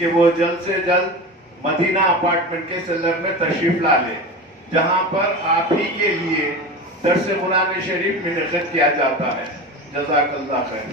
کہ وہ جلد سے جلد مدینہ اپارٹمنٹ کے سیلر میں تشریف لا لے، جہاں پر آپ ہی کے لیے درس قرآن شریف منعقد کیا جاتا ہے۔ جزاک اللہ خیر۔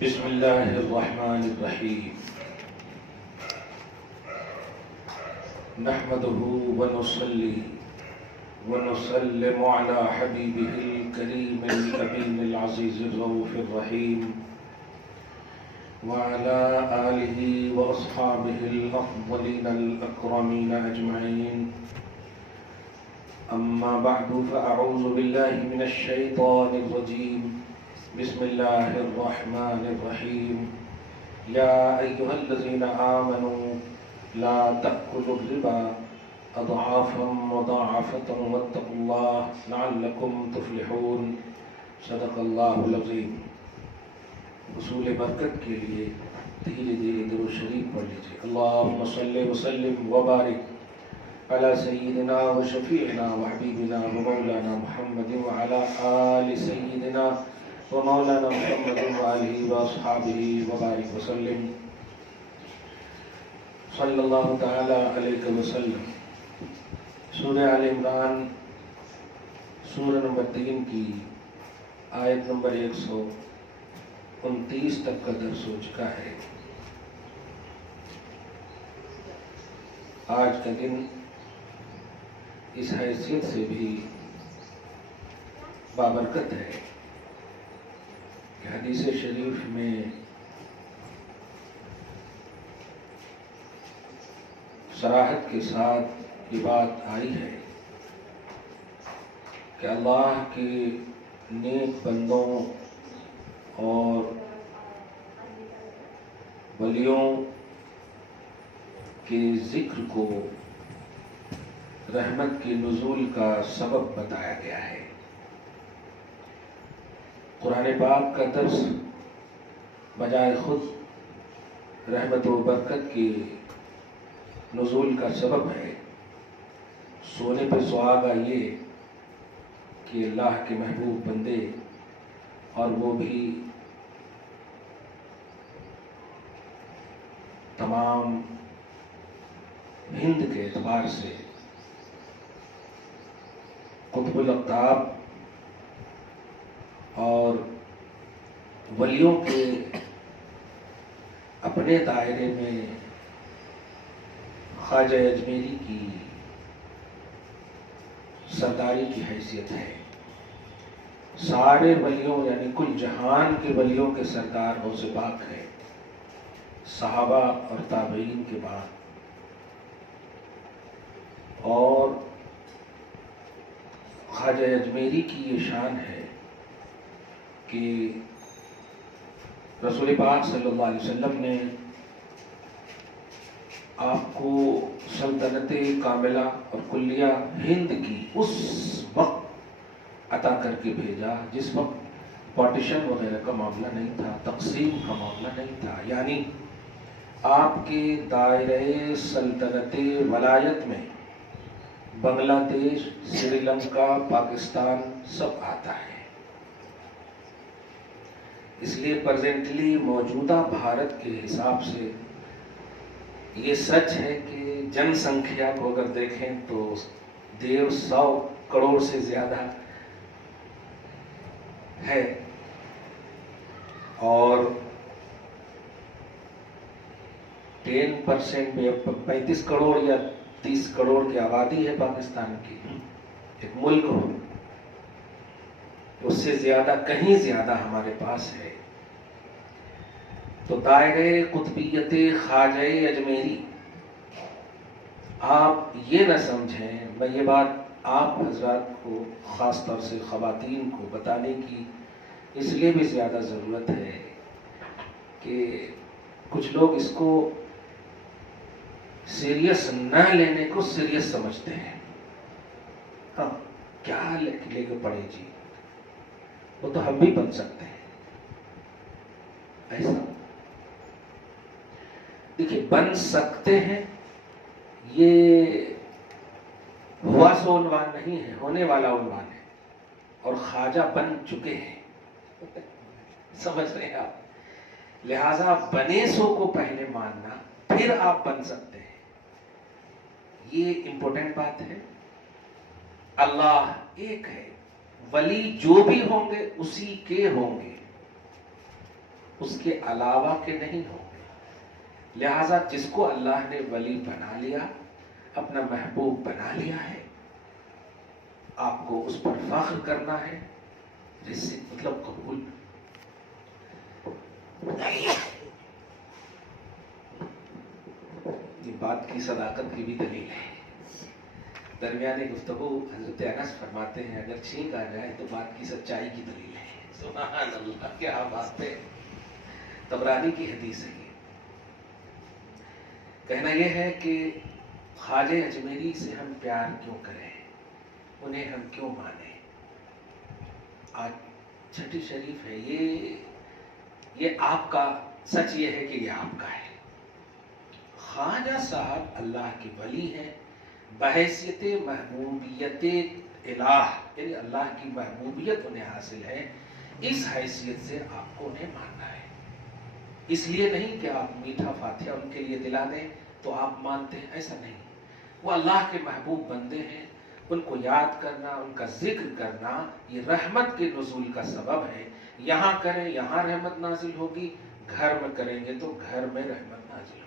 بسم اللہ الرحمن الرحیم نحمده ونصلي ونسلم على حبيبه الكريم الأمين العزيز الرؤوف الرحيم وعلى آله وأصحابه الأفضلين الأكرمين أجمعين. أما بعد فأعوذ بالله من الشيطان الرجيم. بسم الله الرحمن الرحيم. يا أيها الذين آمنوا لا تأكلوا الربا أضعافا مضاعفة واتقوا الله لعلكم تفلحون. صدق الله العظيم. حصول برکت کے لیے دھیرے دھیرے درود شریف پڑھ لیجیے. اللهم صل وسلم وبارك على سيدنا وشفيعنا وحبيبنا ومولانا محمد وعلى آل سيدنا ومولانا محمد وآلہ وأصحابہ وبارک وسلم. صلی اللہ تعالی علیہ وسلم. سورہ آل عمران سورہ نمبر 3 کی آیت نمبر 129 تک کا درس ہو چکا ہے. آج کا دن اس حیثیت سے بھی بابرکت ہے کہ حدیث شریف میں صراحت کے ساتھ یہ بات آئی ہے کہ اللہ کے نیک بندوں اور ولیوں کے ذکر کو رحمت کے نزول کا سبب بتایا گیا ہے. قرآن پاک کا درس بجائے خود رحمت و برکت کے نزول کا سبب ہے. سونے پہ سہاگا یہ کہ اللہ کے محبوب بندے اور وہ بھی تمام ہند کے اعتبار سے قطب الاقطاب اور ولیوں کے اپنے دائرے میں خواجہ اجمیری کی سرداری کی حیثیت ہے. سارے ولیوں یعنی کل جہان کے ولیوں کے سردار غوث پاک ہے صحابہ اور تابعین کے بعد. اور خواجہ اجمیری کی یہ شان ہے کہ رسول پاک صلی اللہ علیہ وسلم نے آپ کو سلطنت کاملہ اور کلیہ ہند کی اس وقت عطا کر کے بھیجا جس وقت پارٹیشن وغیرہ کا معاملہ نہیں تھا، تقسیم کا معاملہ نہیں تھا. یعنی آپ کے دائرہ سلطنت ولایت میں بنگلہ دیش، سری لنکا، پاکستان سب آتا ہے. اس لیے پریزنٹلی موجودہ بھارت کے حساب سے یہ سچ ہے کہ جن سنکھیا کو اگر دیکھیں تو 150 کروڑ سے زیادہ ہے اور 10% میں 35 کروڑ یا 30 کروڑ کی آبادی ہے پاکستان کی. ایک ملک ہو اس سے زیادہ کہیں زیادہ ہمارے پاس ہے. تو دائرہ قطبیت خواجہ اجمیری آپ یہ نہ سمجھیں، میں یہ بات آپ حضرات کو خاص طور سے خواتین کو بتانے کی اس لیے بھی زیادہ ضرورت ہے کہ کچھ لوگ اس کو سیریس نہ لینے کو سیریس سمجھتے ہیں. ہاں کیا لے کے پڑے جی، وہ تو ہم بھی بن سکتے ہیں. ایسا دیکھیے، بن سکتے ہیں یہ ہوا سو عنوان نہیں ہے، ہونے والا عنوان ہے. اور خواجہ بن چکے ہیں، سمجھ رہے ہیں آپ. لہذا بنے سو کو پہلے ماننا، پھر آپ بن سکتے ہیں. یہ امپورٹنٹ بات ہے. اللہ ایک ہے، ولی جو بھی ہوں گے اسی کے ہوں گے، اس کے علاوہ کے نہیں ہوں گے. لہذا جس کو اللہ نے ولی بنا لیا، اپنا محبوب بنا لیا ہے، آپ کو اس پر فخر کرنا ہے. جس سے مطلب قبول. یہ بات کی صداقت کی بھی دلیل ہے. درمیان گفتگو حضرت انس فرماتے ہیں اگر چھینک آ جائے تو بات کی سچائی کی دلیل ہے. سبحان اللہ، کیا بات ہے. طبرانی کی حدیث ہے. کہنا یہ ہے کہ خواجہ اجمیری سے ہم پیار کیوں کریں، انہیں ہم کیوں مانیں. آج چھٹی شریف ہے، یہ آپ کا، سچ یہ ہے کہ یہ آپ کا ہے. خواجہ صاحب اللہ کے ولی ہیں بحیثیت محبوبیت الہ، یعنی اللہ کی محبوبیت انہیں حاصل ہے. اس حیثیت سے آپ کو انہیں ماننا ہے. اس لیے نہیں کہ آپ میٹھا فاتحہ ان کے لیے دلا دیں تو آپ مانتے ہیں، ایسا نہیں. وہ اللہ کے محبوب بندے ہیں. ان کو یاد کرنا، ان کا ذکر کرنا، یہ رحمت کے نزول کا سبب ہے. یہاں کریں یہاں رحمت نازل ہوگی، گھر میں کریں گے تو گھر میں رحمت نازل ہوگی.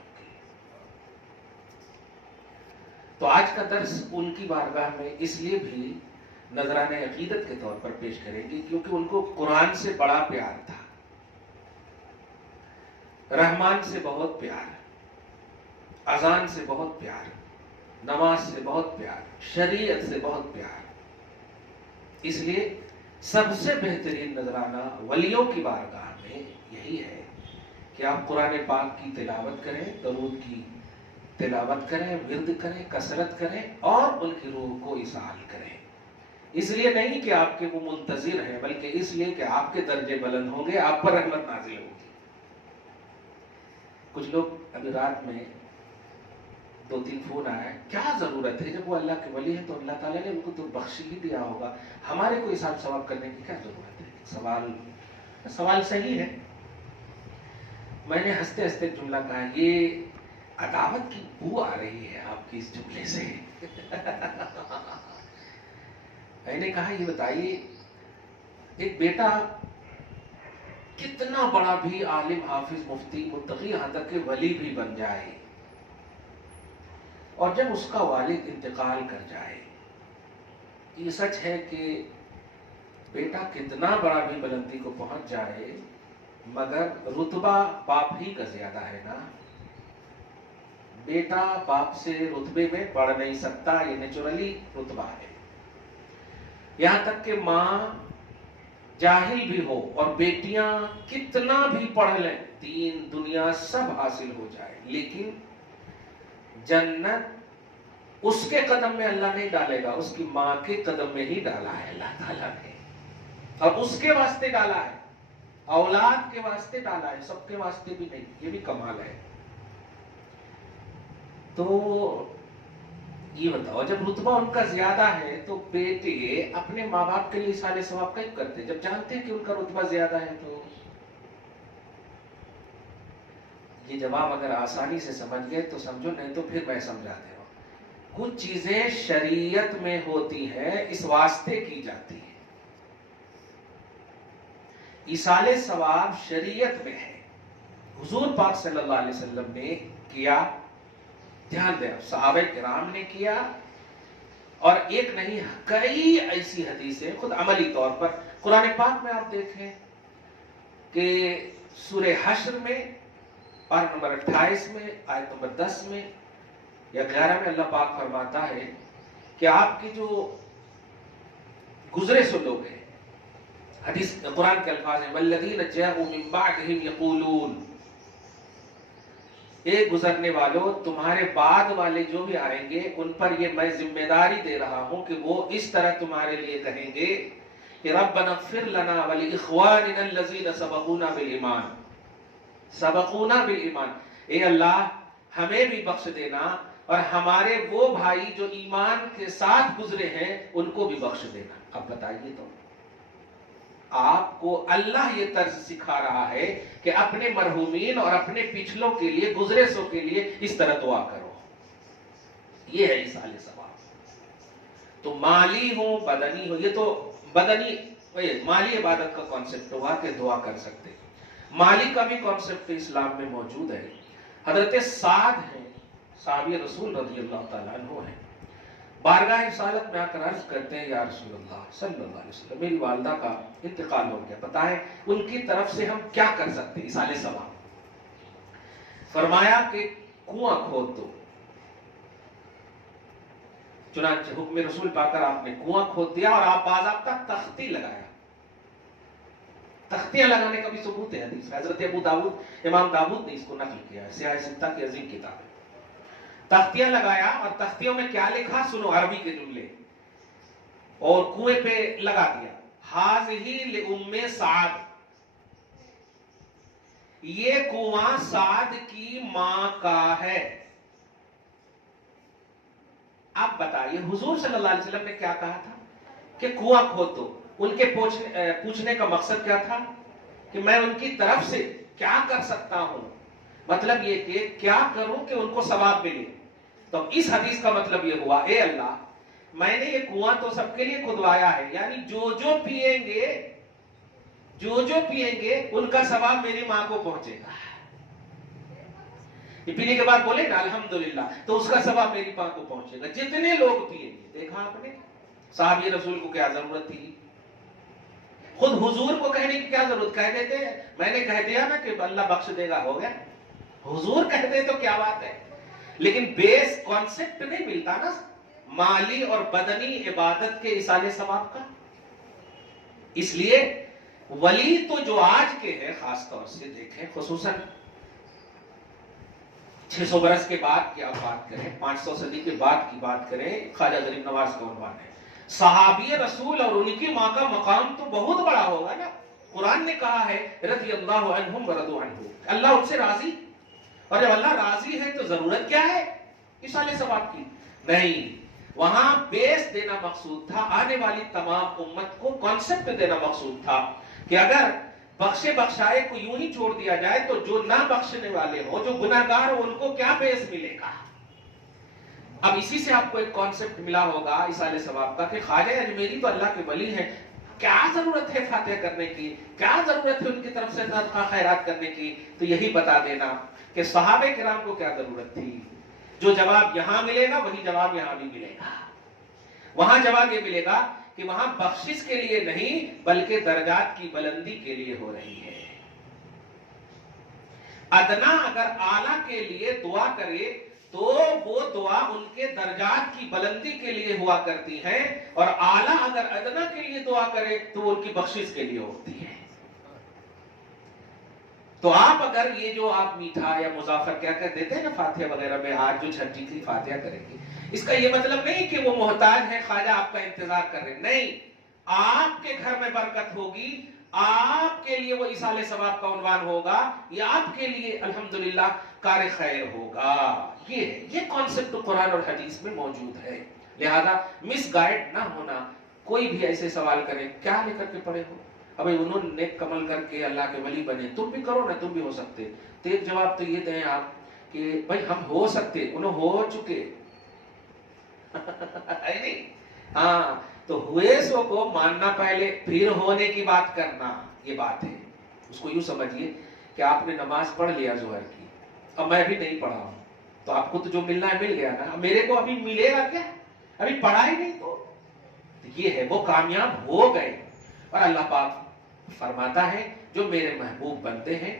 تو آج کا درس ان کی بارگاہ میں اس لیے بھی نذرانہ عقیدت کے طور پر پیش کریں گے کیونکہ ان کو قرآن سے بڑا پیار تھا، رحمان سے بہت پیار، اذان سے بہت پیار، نماز سے بہت پیار، شریعت سے بہت پیار. اس لیے سب سے بہترین نذرانہ ولیوں کی بارگاہ میں یہی ہے کہ آپ قرآن پاک کی تلاوت کریں، درود کی تلاوت کریں، ورد کریں، کثرت کریں اور ان کی روح کو اصال کریں. اس لیے نہیں کہ آپ کے وہ منتظر ہیں، بلکہ اس لیے کہ آپ کے درجے بلند ہوں گے، آپ پر رحمت نازل ہوگی. کچھ لوگ ابھی رات میں 2-3 فون آیا، کیا ضرورت ہے، جب وہ اللہ کے ولی ہیں تو اللہ تعالیٰ نے ان کو تو بخش ہی دیا ہوگا، ہمارے کو حساب ثواب کرنے کی کیا ضرورت ہے. سوال صحیح ہے. میں نے ہنستے ہنستے جملہ کہا، یہ عداوت کی بو آ رہی ہے آپ کی اس جملے سے. میں نے کہا یہ بتائیے، ایک بیٹا کتنا بڑا بھی عالم، حافظ، مفتی، متقی، یہاں تک کہ ولی بھی بن جائے، اور جب اس کا والد انتقال کر جائے، یہ سچ ہے کہ بیٹا کتنا بڑا بھی بلندی کو پہنچ جائے مگر رتبہ باپ ہی کا زیادہ ہے نا. بیٹا باپ سے رتبے میں بڑھ نہیں سکتا، یہ نیچرلی رتبہ ہے. یہاں تک کہ ماں جاہل بھی ہو اور بیٹیاں کتنا بھی پڑھ لیں، دین دنیا سب حاصل ہو جائے، لیکن جنت اس کے قدم میں اللہ نہیں ڈالے گا، اس کی ماں کے قدم میں ہی ڈالا ہے اللہ تعالیٰ نے. اب اس کے واسطے ڈالا ہے، اولاد کے واسطے ڈالا ہے، سب کے واسطے بھی نہیں. یہ بھی کمال ہے. تو یہ بتاؤ، جب رتبہ ان کا زیادہ ہے تو بیٹے اپنے ماں باپ کے لیے سارے ثواب کیوں کرتے، جب جانتے ہیں کہ ان کا رتبہ زیادہ ہے. تو یہ جواب اگر آسانی سے سمجھ گئے تو سمجھو، نہیں تو پھر میں سمجھاتے ہوں. کچھ چیزیں شریعت میں ہوتی ہیں، اس واسطے کی جاتی ہیں. ایصال ثواب شریعت میں ہے، حضور پاک صلی اللہ علیہ وسلم نے کیا. دھیان دیں، صحابہ کرام نے کیا، اور ایک نہیں کئی ایسی حدیثیں خود عملی طور پر قرآن پاک میں آپ دیکھیں کہ سورہ حشر میں اور نمبر 28 میں آیت نمبر 10 میں یا 11 میں اللہ پاک فرماتا ہے کہ آپ کے جو گزرے سو لوگ ہیں، حدیث قرآن کے الفاظ ہیں والذین جاءوا من بعدہم یقولون، اے گزرنے والوں تمہارے بعد والے جو بھی آئیں گے ان پر یہ میں ذمہ داری دے رہا ہوں کہ وہ اس طرح تمہارے لیے کہیں گے کہ ربنا اغفر لنا ولاخواننا الذین سبقونا بالایمان، سبقونا بالایمان، اے اللہ ہمیں بھی بخش دینا اور ہمارے وہ بھائی جو ایمان کے ساتھ گزرے ہیں ان کو بھی بخش دینا۔ اب بتائیے تو آپ کو اللہ یہ طرز سکھا رہا ہے کہ اپنے مرحومین اور اپنے پچھلوں کے لیے، گزرے سو کے لیے اس طرح دعا کرو۔ یہ ہے ایصال ثواب۔ تو مالی ہو بدنی ہو، یہ تو بدنی مالی عبادت کا کانسیپٹ ہوا کہ دعا کر سکتے، مالی کا بھی کانسیپٹ اسلام میں موجود ہے۔ حضرت سعد ہیں، صحابی رسول رضی اللہ تعالیٰ عنہ ہیں، بارگاہ رسالت میں آ کر عرض کرتے ہیں یا رسول اللہ صلی اللہ علیہ وسلم میری والدہ کا انتقال ہو گیا، بتائیں ان کی طرف سے ہم کیا کر سکتے ہیں ایصال ثواب؟ فرمایا کہ کنواں کھود دو۔ چنانچہ حکم رسول پا کر آپ نے کنواں کھود دیا اور آپ باضابطہ تختی لگایا۔ تختیاں لگانے کا بھی ثبوت ہے حدیث، حضرت ابو داؤد، امام داؤد نے اس کو نقل کیا ہے، سیاہ ستہ کی عظیم کتاب ہے۔ تختیاں لگایا اور تختیوں میں کیا لکھا سنو، عربی کے جملے، اور کنویں پہ لگا دیا ھذہ لأم سعد، یہ کنواں سعد کی ماں کا ہے۔ اب بتائیے حضور صلی اللہ علیہ وسلم نے کیا کہا تھا کہ کنواں کھود دو، ان کے پوچھنے کا مقصد کیا تھا کہ میں ان کی طرف سے کیا کر سکتا ہوں، مطلب یہ کہ کیا کروں کہ ان کو ثواب ملے۔ تو اس حدیث کا مطلب یہ ہوا اے اللہ میں نے یہ کنواں تو سب کے لیے کھدوایا ہے، یعنی جو جو پیئیں گے ان کا ثواب میری ماں کو پہنچے گا، یہ پینے کے بعد بولے نا الحمدللہ تو اس کا ثواب میری ماں کو پہنچے گا، جتنے لوگ پیئیں گے۔ دیکھا آپ نے صحابی رسول کو کیا ضرورت تھی، خود حضور کو کہنے کی کیا ضرورت، کہہ دیتے میں نے کہہ دیا نا کہ اللہ بخش دے گا، ہو گیا، حضور کہتے تو کیا بات ہے۔ لیکن بیس کانسیپٹ نہیں ملتا نا مالی اور بدنی عبادت کے ایصال ثواب کا۔ اس لیے ولی تو جو آج کے ہیں خاص طور سے دیکھیں، خصوصاً 600 برس کے بعد کی آپ بات کریں، 500 صدی کے بعد کی بات کریں، خواجہ غریب نواز کا عنوان ہے، صحابی رسول اور ان کی ماں کا مقام تو بہت بڑا ہوگا نا۔ قرآن نے کہا ہے رضی اللہ عنہم ورضوا عنہ، اللہ ان سے راضی، اور جب اللہ راضی ہے تو ضرورت کیا ہے ایصال ثواب کی؟ نہیں، وہاں بیس دینا مقصود تھا، آنے والی تمام امت کو کانسیپٹ دینا مقصود تھا کہ اگر بخشے بخشائے کو یوں ہی چھوڑ دیا جائے تو جو نہ بخشنے والے ہو، جو گناہگار ہو، ان کو کیا بیس ملے گا۔ اب اسی سے آپ کو ایک کانسیپٹ ملا ہوگا ایصال ثواب کا کہ خواجہ اجمیری تو اللہ کے ولی ہیں، کیا ضرورت ہے فاتحہ کرنے کی، کیا ضرورت ہے ان کی طرف سے صدقہ خیرات کرنے کی؟ تو یہی بتا دینا کہ صحابہ کرام کو کیا ضرورت تھی۔ جو جواب یہاں ملے گا وہی جواب یہاں بھی ملے گا۔ وہاں جواب یہ ملے گا کہ وہاں بخشش کے لیے نہیں بلکہ درجات کی بلندی کے لیے ہو رہی ہے۔ ادنا اگر اعلیٰ کے لیے دعا کرے تو وہ دعا ان کے درجات کی بلندی کے لیے ہوا کرتی ہے، اور اعلیٰ اگر ادنا کے لیے دعا کرے تو وہ ان کی بخشش کے لیے ہوتی ہے۔ تو آپ اگر یہ جو آپ میٹھا یا مظافر کیا کہہ دیتے ہیں نا فاتحہ وغیرہ میں، آج جو چھٹی کی فاتحہ کریں گے، اس کا یہ مطلب نہیں کہ وہ محتاج ہے، خواجہ آپ کا انتظار کر رہے ہیں، نہیں، آپ کے گھر میں برکت ہوگی، آپ کے لیے وہ ایصال ثواب کا عنوان ہوگا، یہ آپ کے لیے الحمدللہ کار خیر ہوگا۔ یہ کانسیپٹ قرآن اور حدیث میں موجود ہے، لہذا مس گائیڈ نہ ہونا۔ کوئی بھی ایسے سوال کرے کیا لے کر کے پڑے ہو، ابھی انہوں نے نیک کمل کر کے اللہ کے ولی بنے، تم بھی کرو نا، تم بھی ہو سکتے، تو ایک جواب تو یہ دیں آپ کہ بھائی ہم ہو سکتے، انہوں ہو چکے نہیں، ہاں تو ہوئے سو کو ماننا پہلے، پھر ہونے کی بات کرنا، یہ بات ہے۔ اس کو یوں سمجھیے کہ آپ نے نماز پڑھ لیا ظہر کی، اب میں بھی نہیں پڑھا ہوں، تو آپ کو تو جو ملنا ہے مل گیا نا، میرے کو ابھی ملے گا کیا، ابھی پڑھا ہی نہیں، تو یہ ہے وہ کامیاب ہو گئے۔ اور اللہ پاک فرماتا ہے جو میرے محبوب بنتے ہیں،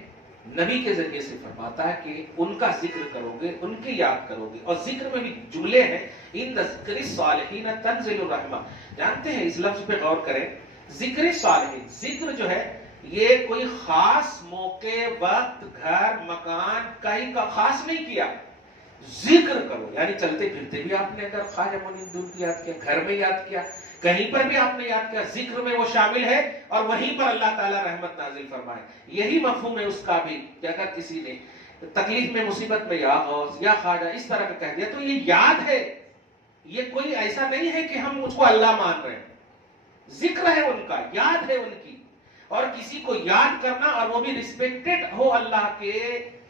نبی کے ذریعے سے فرماتا ہے کہ ان کا ذکر کرو گے، ان کی یاد کرو گے، اور ذکر میں بھی جملے ہیں، ان ذکر الصالحین تنزل الرحمہ۔ جانتے ہیں اس لفظ پہ غور کریں، ذکر صالحین، ذکر جو ہے یہ کوئی خاص موقع، وقت، گھر، مکان کہیں کا خاص نہیں کیا. ذکر کرو یعنی چلتے پھرتے بھی آپ نے اگر خواجہ معین الدین کی یاد کیا، گھر میں یاد کیا، کہیں پر بھی آپ نے یاد کیا، ذکر میں وہ شامل ہے اور وہیں پر اللہ تعالیٰ رحمت نازل فرمائے. یہی مفہوم ہے اس کا بھی کہ اگر کسی نے تکلیف میں، مصیبت میں یا غوث یا خواجہ اس طرح کا کہہ دیا تو یہ یاد ہے، یہ کوئی ایسا نہیں ہے کہ ہم اس کو اللہ مان رہے ہیں. ذکر ہے ان کا، یاد ہے ان کی. اور کسی کو یاد کرنا اور وہ بھی ریسپیکٹڈ ہو اللہ کے،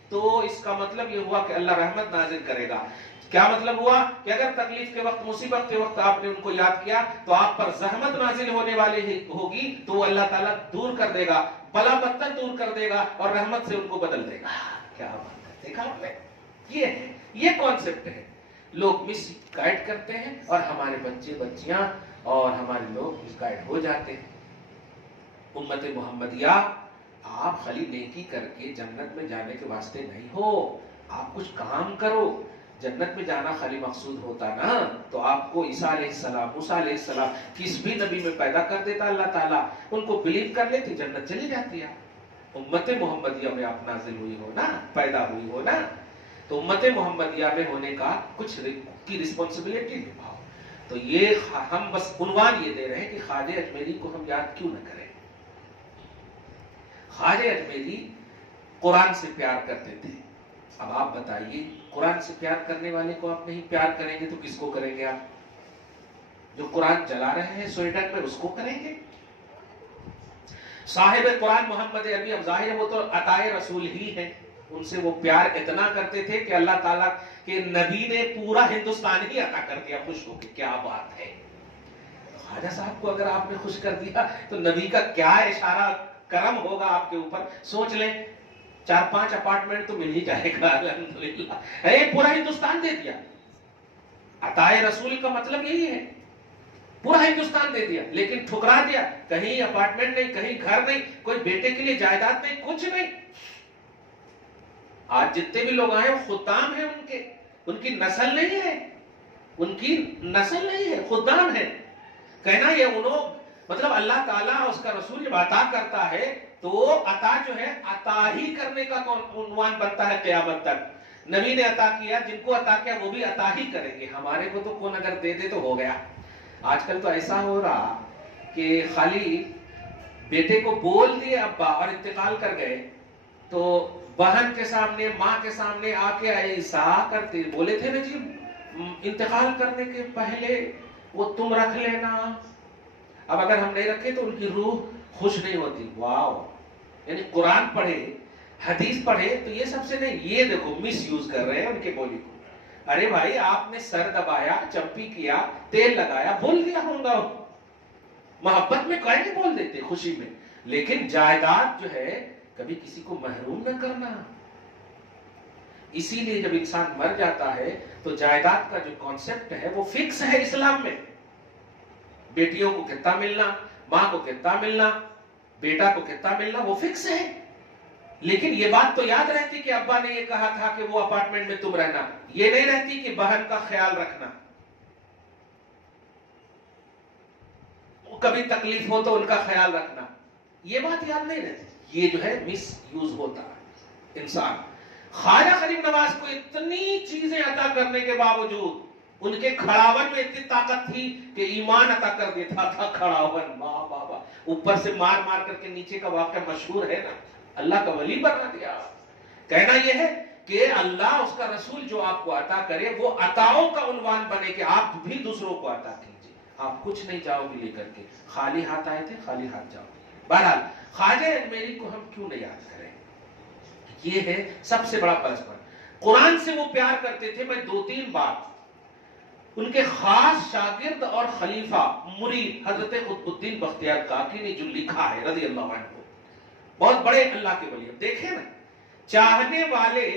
تو اس کا مطلب یہ ہوا کہ اللہ رحمت نازل کرے گا. کیا مطلب ہوا کہ اگر تکلیف کے وقت، مصیبت کے وقت آپ نے ان کو یاد کیا تو آپ پر زحمت نازل ہونے والی ہوگی تو وہ اللہ تعالیٰ دور کر دے گا، بلا بدتر دور کر دے گا اور رحمت سے ان کو بدل دے گا. کیا بات ہے، دیکھا آپ نے؟ یہ ہے، یہ کانسیپٹ ہے. لوگ مس گائیڈ کرتے ہیں اور ہمارے بچے بچیاں اور ہمارے لوگ مس گائیڈ ہو جاتے ہیں. امت محمدیہ آپ خالی نیکی کر کے جنت میں جانے کے واسطے نہیں ہو، آپ کچھ کام کرو. جنت میں جانا خالی مقصود ہوتا نا تو آپ کو عیسیٰ علیہ السلام، موسیٰ علیہ السلام کس بھی نبی میں پیدا کر دیتا اللہ تعالیٰ، ان کو بلیو کر لیتی، جنت چلی جاتی ہے. امت محمدیہ میں آپ نازل ہوئی ہو نا، پیدا ہوئی ہو نا، تو امت محمدیہ میں ہونے کا کچھ کی رسپانسبلٹی نبھاؤ. تو یہ ہم بس عنوان یہ دے رہے ہیں کہ خواجہ اجمیری کو ہم یاد کیوں نہ کریں. خواجہ اجمیری قرآن سے پیار کرتے تھے. اب آپ بتائیے، قرآن سے پیار کرنے والے کو آپ نہیں پیار کریں گے تو کس کو کریں گے آپ؟ جو قرآن جلا رہے ہیں سویڈن میں اس کو کریں گے؟ صاحب قرآن محمد عربی، اب ظاہر ہے وہ تو عطائے رسول ہی ہیں، ان سے وہ پیار اتنا کرتے تھے کہ اللہ تعالیٰ کے نبی نے پورا ہندوستان ہی عطا کر دیا خوش ہو کے. کیا بات ہے! خواجہ صاحب کو اگر آپ نے خوش کر دیا تو نبی کا کیا اشارہ کرم ہوگا آپ کے اوپر. سوچ لیں، 4-5 اپارٹمنٹ تو مل ہی جائے گا الحمدللہ. پورا ہندوستان دے دیا. عطائے رسول کا مطلب یہی ہے، پورا ہندوستان دے دیا لیکن ٹھکرا دیا. کہیں اپارٹمنٹ نہیں، کہیں گھر نہیں، کوئی بیٹے کے لیے جائیداد نہیں، کچھ نہیں. آج جتنے بھی لوگ آئے وہ خدام ہیں، ان کی نسل نہیں ہے، ان کی نسل نہیں ہے، خدام ہے. کہنا یہ انہوں مطلب اللہ تعالیٰ اس کا رسول جب عطا کرتا ہے تو عطا جو ہے عطا ہی کرنے کا عنوان بنتا ہے قیامت تک. نبی نے عطا کیا، جن کو عطا کیا وہ بھی عطا ہی کریں گے. ہمارے کو تو کون اگر دے دے تو ہو گیا. آج کل تو ایسا ہو رہا کہ خالی بیٹے کو بول دیے ابا اور انتقال کر گئے تو بہن کے سامنے، ماں کے سامنے آ کے ایسا کرتے، بولے تھے نا جی انتقال کرنے کے پہلے وہ تم رکھ لینا. اب اگر ہم نہیں رکھے تو ان کی روح خوش نہیں ہوتی. واو! یعنی قرآن پڑھے، حدیث پڑھے تو یہ سب سے نہیں. یہ دیکھو مس یوز کر رہے ہیں ان کے بولی کو. ارے بھائی آپ نے سر دبایا، چمپی کیا، تیل لگایا، بول دیا ہوگا. محبت میں کوئی نہیں بول دیتے، خوشی میں. لیکن جائیداد جو ہے کبھی کسی کو محروم نہ کرنا. اسی لیے جب انسان مر جاتا ہے تو جائیداد کا جو کانسیپٹ ہے وہ فکس ہے اسلام میں. بیٹیوں کو کتنا ملنا، ماں کو کتنا ملنا، بیٹا کو کتنا ملنا، وہ فکس ہے. لیکن یہ بات تو یاد رہتی کہ ابا نے یہ کہا تھا کہ وہ اپارٹمنٹ میں تم رہنا. یہ نہیں رہتی کہ بہن کا خیال رکھنا، کبھی تکلیف ہو تو ان کا خیال رکھنا، یہ بات یاد نہیں رہتی. یہ جو ہے مس یوز ہوتا ہے انسان. خواجہ غریب نواز کو اتنی چیزیں عطا کرنے کے باوجود ان کے کھڑاون میں اتنی طاقت تھی کہ ایمان عطا کر دیتا تھا. کھڑاون واہ واہ واہ، اوپر سے مار مار کر کے نیچے کا واقعہ مشہور ہے نا. اللہ کا ولی بنا دیا. کہنا یہ ہے کہ اللہ اس کا رسول جو آپ کو عطا کرے وہ عطاؤں کا عنوان بنے کہ آپ بھی دوسروں کو عطا کیجئے. آپ کچھ نہیں جاؤ گے لے کر کے، خالی ہاتھ آئے تھے خالی ہاتھ جاؤ. بہرحال خواجہ اجمیری کو ہم کیوں نہیں یاد کریں؟ یہ ہے سب سے بڑا پلس پوائنٹ. قرآن سے وہ پیار کرتے تھے. میں 2-3 بات ان کے خاص شاگرد اور خلیفہ مرید حضرت قطب الدین بختیار کاکی نے جو لکھا ہے رضی اللہ عنہ، بہت بڑے اللہ کے ولی. اب دیکھیں نا، چاہنے والے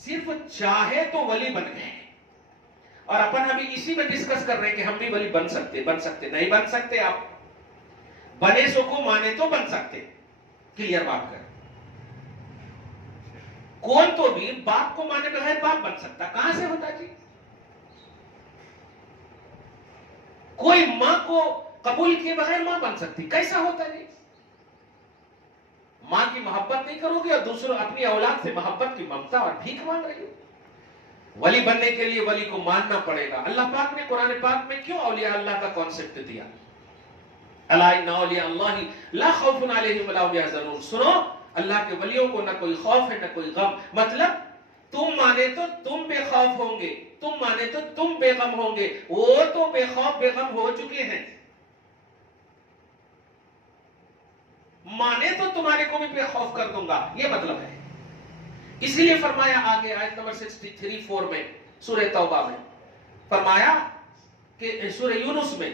صرف چاہے تو ولی بن گئے. اور اپن ابھی اسی میں ڈسکس کر رہے ہیں کہ ہم بھی ولی بن سکتے نہیں بن سکتے. آپ بنے سو کو مانے تو بن سکتے. کلیئر بات کر. کون تو بھی باپ کو مانے بغیر باپ بن سکتا؟ کہاں سے ہوتا جی؟ کوئی ماں کو قبول کیے بغیر ماں بن سکتی؟ کیسا ہوتا ہے؟ ماں کی محبت نہیں کرو گے اور دوسروں اپنی اولاد سے محبت کی ممتا اور بھیک مانگ رہی ہو؟ ولی بننے کے لیے ولی کو ماننا پڑے گا. اللہ پاک نے قرآن پاک میں کیوں اولیاء اللہ کا کانسیپٹ دیا؟ الا ان اولیاء اللہ لا خوف علیہم ولا هم يحزنون. سنو، اللہ کے ولیوں کو نہ کوئی خوف ہے نہ کوئی غم. مطلب تم مانے تو تم بے خوف ہوں گے، تم مانے تو تم بے غم ہوں گے. وہ تو بے خوف بے غم ہو چکے ہیں، مانے تو تمہارے کو بھی بے خوف کر دوں گا، یہ مطلب ہے. اسی لیے فرمایا آگے آیت نمبر 63-4 میں سورہ توبہ میں فرمایا کہ سورہ یونس میں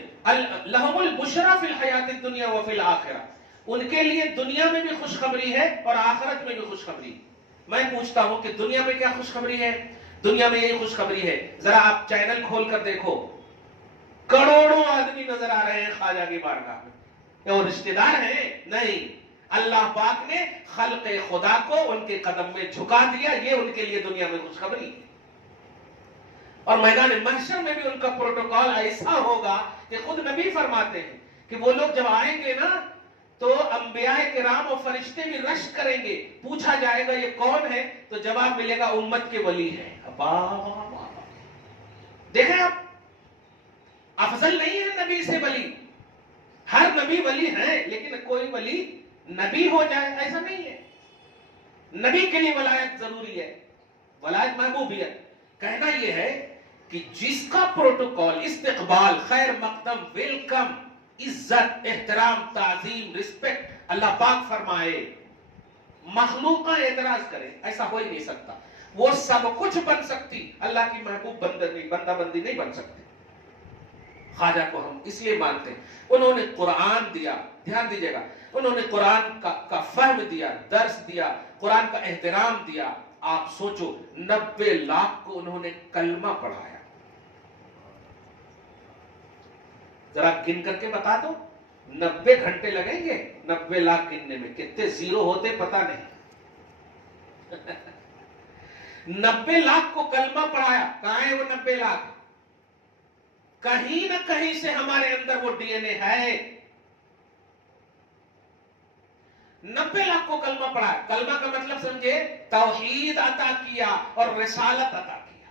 لہم البشرا فی الحیات الدنیا وفی الآخرہ، ان کے لیے دنیا میں بھی خوشخبری ہے اور آخرت میں بھی خوشخبری. میں پوچھتا ہوں کہ دنیا میں کیا خوشخبری ہے؟ دنیا میں یہی خوشخبری ہے. ذرا آپ چینل کھول کر دیکھو، کروڑوں آدمی نظر آ رہے ہیں خواجہ کی بارگاہ میں. وہ رشتہ دار ہیں؟ نہیں. اللہ پاک نے خلق خدا کو ان کے قدم میں جھکا دیا، یہ ان کے لیے دنیا میں خوشخبری. اور میدان محشر میں بھی ان کا پروٹوکول ایسا ہوگا کہ خود نبی فرماتے ہیں کہ وہ لوگ جب آئیں گے نا تو انبیاء کرام اور فرشتے بھی رشک کریں گے. پوچھا جائے گا یہ کون ہے؟ تو جواب ملے گا امت کے ولی ہے. دیکھیں آپ، افضل نہیں ہے نبی سے ولی. ہر نبی ولی ہے، لیکن کوئی ولی نبی ہو جائے ایسا نہیں ہے. نبی کے لیے ولایت ضروری ہے، ولایت محبوبیت. کہنا یہ ہے کہ جس کا پروٹوکول استقبال، خیر مقدم، ویلکم، عزت، احترام، تعظیم، رسپیکٹ اللہ پاک فرمائے، مخلوق کا اعتراض کرے، ایسا ہو ہی نہیں سکتا. وہ سب کچھ بن سکتی، اللہ کی محبوب بندہ بندی نہیں بن سکتی. خواجہ کو ہم اس لیے مانتے ہیں، انہوں نے قرآن دیا. دھیان دیجیے گا، انہوں نے قرآن کا فہم دیا، درس دیا، قرآن کا احترام دیا. آپ سوچو 90 لاکھ کو انہوں نے کلمہ پڑھایا. ذرا گن کر کے بتا دو، 90 گھنٹے لگیں گے 90 لاکھ گننے میں؟ کتنے زیرو ہوتے پتا نہیں. 90 لاکھ کو کلمہ پڑھایا. کہاں ہے وہ 90 لاکھ؟ کہیں نہ کہیں سے ہمارے اندر وہ ڈی این اے ہے. 90 لاکھ کو کلمہ پڑھا. کلمہ کا مطلب سمجھے، توحید عطا کیا اور رسالت عطا کیا،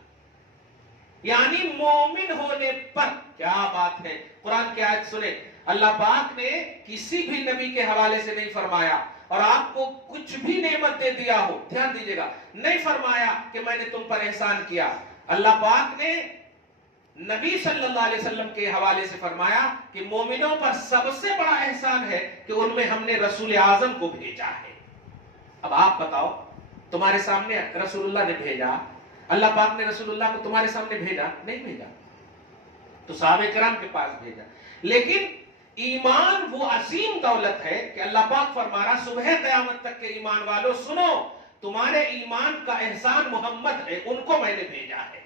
یعنی مومن ہونے پر. کیا بات ہے! قرآن کی آیت سنیں، اللہ پاک نے کسی بھی نبی کے حوالے سے نہیں فرمایا اور آپ کو کچھ بھی نعمت دے دیا ہو، دھیان دیجیے گا، نہیں فرمایا کہ میں نے تم پر احسان کیا. اللہ پاک نے نبی صلی اللہ علیہ وسلم کے حوالے سے فرمایا کہ مومنوں پر سب سے بڑا احسان ہے کہ ان میں ہم نے رسول اعظم کو بھیجا ہے. اب آپ بتاؤ، تمہارے سامنے رسول اللہ نے بھیجا، اللہ پاک نے رسول اللہ کو تمہارے سامنے بھیجا؟ نہیں بھیجا. تو صحابہ کرام کے پاس بھیجا. لیکن ایمان وہ عظیم دولت ہے کہ اللہ پاک فرما رہا صبح قیامت تک کے ایمان والوں سنو، تمہارے ایمان کا احسان محمد ہے، ان کو میں نے بھیجا ہے.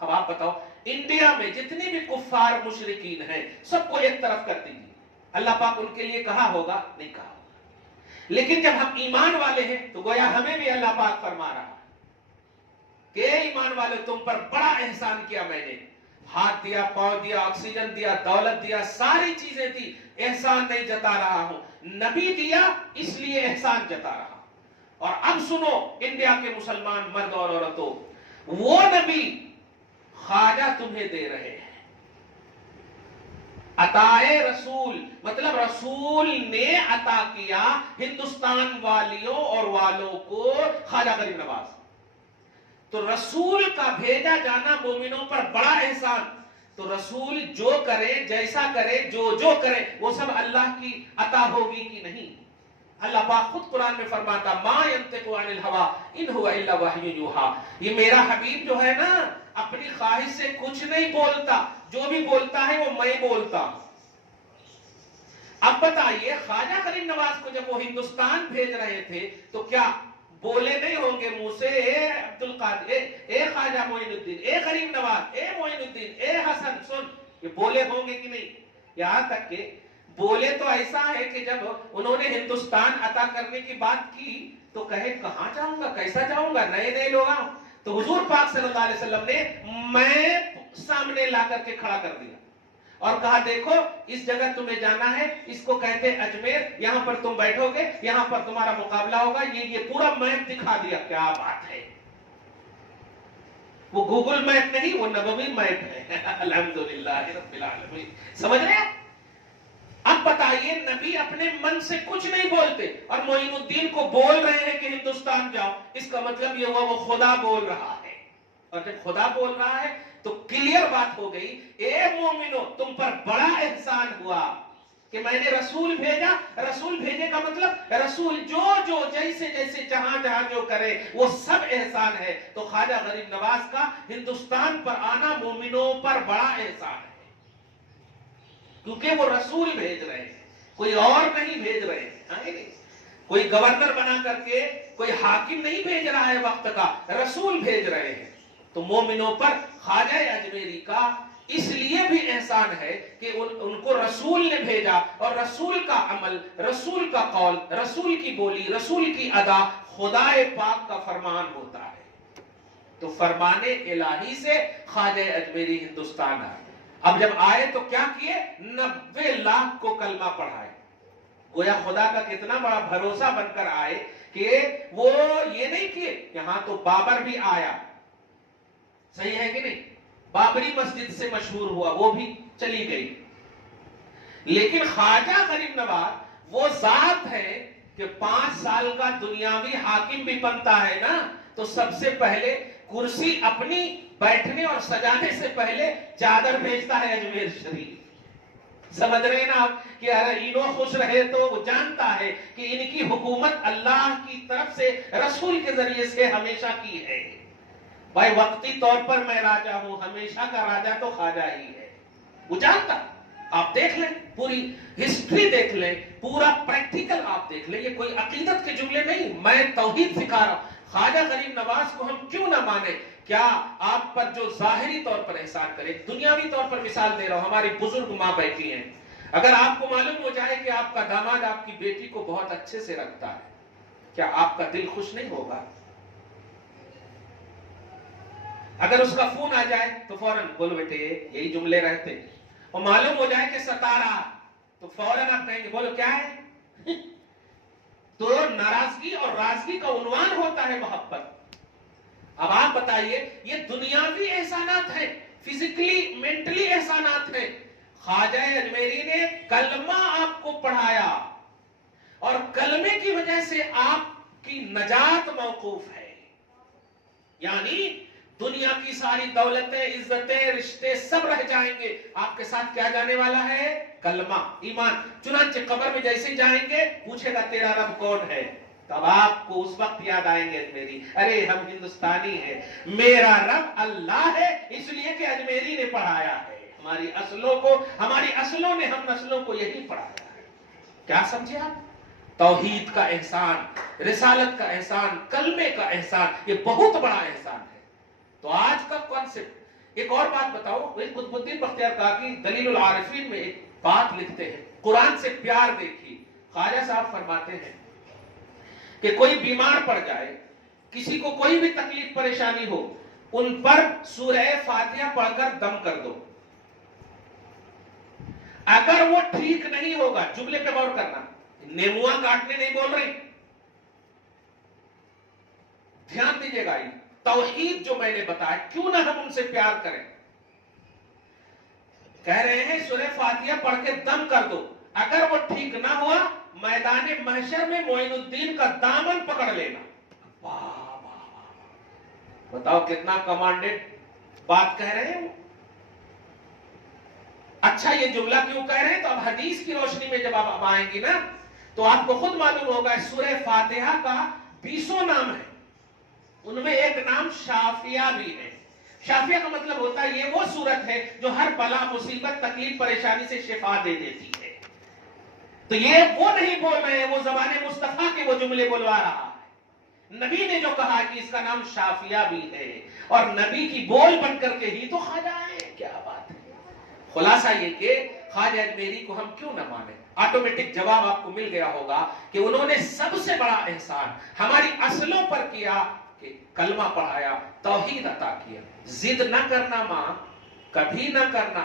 اب آپ بتاؤ، انڈیا میں جتنی بھی کفار مشرکین ہیں سب کو ایک طرف کر دیجیے. اللہ پاک ان کے لیے کہا ہوگا؟ نہیں کہا ہوگا. لیکن جب ہم ایمان والے ہیں تو گویا ہمیں بھی اللہ پاک فرما رہا کہ ایمان والے تم پر بڑا احسان کیا میں نے. ہاتھ دیا، پاؤں دیا، آکسیجن دیا، دولت دیا، ساری چیزیں دی. احسان نہیں جتا رہا ہوں، نبی دیا اس لیے احسان جتا رہا. اور اب سنو انڈیا کے مسلمان مرد اور عورتوں، وہ نبی خواجہ تمہیں دے رہے ہیں. عطائے رسول مطلب رسول نے عطا کیا ہندوستان والیوں اور والوں کو خواجہ غریب نواز. تو رسول کا بھیجا جانا مومنوں پر بڑا احسان. تو رسول جو کرے، جیسا کرے، جو کرے، وہ سب اللہ کی عطا ہوگی کہ نہیں؟ اللہ پاک خود قرآن میں فرماتا ما ينطق عن الهوى ان هو الا وحی یوحی. یہ میرا حبیب جو ہے نا اپنی خواہش سے کچھ نہیں بولتا، جو بھی بولتا ہے وہ میں بولتا ہوں. اب بتائیے خواجہ غریب نواز کو جب وہ ہندوستان بھیج رہے تھے تو کیا بولے نہیں ہوں گے منہ سے اے عبد القادر، اے خواجہ معین الدین، اے غریب نواز، اے معین الدین، اے حسن سن، یہ بولے ہوں گے کہ نہیں؟ یہاں تک کہ بولے تو ایسا ہے کہ جب انہوں نے ہندوستان عطا کرنے کی بات کی تو کہے کہاں جاؤں گا، کیسا جاؤں گا، نئے لوگ آؤں. تو حضور پاک صلی اللہ علیہ وسلم نے میں سامنے لا کر کے کھڑا کر دیا اور کہا دیکھو اس جگہ تمہیں جانا ہے، اس کو کہتے ہیں اجمیر، یہاں پر تم بیٹھو گے، یہاں پر تمہارا مقابلہ ہوگا، یہ پورا میپ دکھا دیا. کیا بات ہے، وہ گوگل میپ نہیں، وہ نبوی میپ ہے. الحمدللہ رب العالمین. سمجھ رہے ہیں؟ اب بتائیے، نبی اپنے من سے کچھ نہیں بولتے اور معین الدین کو بول رہے ہیں کہ ہندوستان جاؤ. اس کا مطلب یہ ہوا وہ خدا بول رہا ہے. اور جب خدا بول رہا ہے تو کلیئر بات ہو گئی. اے مومنو، تم پر بڑا احسان ہوا کہ میں نے رسول بھیجا. رسول بھیجے کا مطلب رسول جو جیسے جیسے جہاں جہاں جو کرے وہ سب احسان ہے. تو خواجہ غریب نواز کا ہندوستان پر آنا مومنوں پر بڑا احسان ہے، کیونکہ وہ رسول بھیج رہے ہیں، کوئی اور نہیں بھیج رہے ہیں. کوئی گورنر بنا کر کے کوئی حاکم نہیں بھیج رہا ہے وقت کا، رسول بھیج رہے ہیں. تو مومنوں پر خواجہ اجمیری کا اس لیے بھی احسان ہے کہ ان کو رسول نے بھیجا، اور رسول کا عمل، رسول کا قول، رسول کی بولی، رسول کی ادا خدا پاک کا فرمان ہوتا ہے. تو فرمان الہی سے خواجہ اجمیری ہندوستان آئے. اب جب آئے تو کیا کیے؟ 90 لاکھ کو کلمہ پڑھائے. گویا خدا کا کتنا بڑا بھروسہ بن کر آئے کہ وہ یہ نہیں کیے. یہاں تو بابر بھی آیا، صحیح ہے کہ نہیں؟ بابری مسجد سے مشہور ہوا، وہ بھی چلی گئی. لیکن خواجہ غریب نواز وہ ذات ہے کہ 5 سال کا دنیاوی حاکم بھی بنتا ہے نا، تو سب سے پہلے کرسی اپنی بیٹھنے اور سجانے سے پہلے چادر بھیجتا ہے اجمیر شریف. سمجھ رہے ہیں نا آپ کہ انہوں خوش رہے تو وہ جانتا ہے کہ ان کی حکومت اللہ کی طرف سے رسول کے ذریعے سے ہمیشہ کی ہے. بھائی وقتی طور پر میں راجہ ہوں، ہمیشہ کا راجہ تو خواجہ ہی ہے، وہ جانتا. آپ دیکھ لیں، پوری ہسٹری دیکھ لیں، پورا پریکٹیکل آپ دیکھ لیں. یہ کوئی عقیدت کے جملے نہیں، میں توحید سکھا رہا ہوں. خواجہ غریب نواز کو ہم کیوں نہ مانیں؟ کیا آپ پر جو ظاہری طور پر احسان کرے، دنیاوی طور پر مثال دے رہا ہوں، ہماری بزرگ ماں بیٹھی ہیں. اگر آپ کو معلوم ہو جائے کہ آپ کا داماد آپ کی بیٹی کو بہت اچھے سے رکھتا ہے، کیا آپ کا دل خوش نہیں ہوگا؟ اگر اس کا فون آ جائے تو فوراً بولو بیٹے یہی جملے رہتے. اور معلوم ہو جائے کہ ستا رہا تو فوراً آپ کہیں گے بولو کیا ہے. تو ناراضگی اور رازگی کا عنوان ہوتا ہے محبت. اب آپ بتائیے، یہ دنیاوی احسانات ہیں، فزیکلی مینٹلی احسانات ہیں. خواجہ اجمیری نے کلمہ آپ کو پڑھایا اور کلمے کی وجہ سے آپ کی نجات موقوف ہے. یعنی دنیا کی ساری دولتیں، عزتیں، رشتے سب رہ جائیں گے، آپ کے ساتھ کیا جانے والا ہے؟ کلمہ، ایمان. چنانچہ قبر میں جیسے جائیں گے پوچھے گا تیرا رب کون ہے، تب آپ کو اس وقت یاد آئیں گے اجمیری. ارے ہم ہندوستانی ہیں، میرا رب اللہ ہے، اس لیے کہ اجمیری نے پڑھایا ہے. ہماری اصلوں کو، ہماری اصلوں نے ہم نسلوں کو یہی پڑھایا ہے. کیا سمجھے آپ؟ توحید کا احسان، رسالت کا احسان، کلمے کا احسان، یہ بہت بڑا احسان ہے. تو آج کا کانسیپٹ، ایک اور بات بتاؤ. قطب الدین بختیار کاکی دلیل العارفین میں ایک بات لکھتے ہیں، قرآن سے پیار دیکھیے. خواجہ صاحب فرماتے ہیں کہ کوئی بیمار پڑ جائے، کسی کو کوئی بھی تکلیف پریشانی ہو، ان پر سورہ فاتحہ پڑھ کر دم کر دو. اگر وہ ٹھیک نہیں ہوگا، جملے پہ غور کرنا، نیموا کاٹنے نہیں بول رہی، دھیان دیجیے گا. توحید جو میں نے بتایا، کیوں نہ ہم ان سے پیار کریں. کہہ رہے ہیں سورہ فاتحہ پڑھ کے دم کر دو. اگر وہ ٹھیک نہ ہوا، میدان محشر میں معین الدین کا دامن پکڑ لینا. واہ واہ واہ، بتاؤ کتنا کمانڈڈ بات کہہ رہے ہیں. اچھا یہ جملہ کیوں کہہ رہے ہیں؟ تو اب حدیث کی روشنی میں جب آپ آئیں گی نا تو آپ کو خود معلوم ہوگا. سورہ فاتحہ کا 20 نام ہے، ان میں ایک نام شافیہ بھی ہے. شافیہ کا مطلب ہوتا ہے یہ وہ سورت ہے جو ہر بلا، مصیبت، تکلیف، پریشانی سے شفا دے دیتی ہے. تو یہ وہ نہیں بول رہے ہیں، وہ زبان مصطفیٰ کے وہ جملے بلوا رہا ہے. نبی نے جو کہا کہ اس کا نام شافیہ بھی ہے، اور نبی کی بول بن کر کے ہی تو خواجہ ہے. کیا بات ہے. خلاصہ یہ کہ خواجہ اجمیری کو ہم کیوں نہ مانیں؟ آٹومیٹک جواب آپ کو مل گیا ہوگا کہ انہوں نے سب سے بڑا احسان ہماری اصلوں پر کیا کہ کلمہ پڑھایا، توحید عطا کیا. ضد نہ کرنا ماں، کبھی نہ کرنا.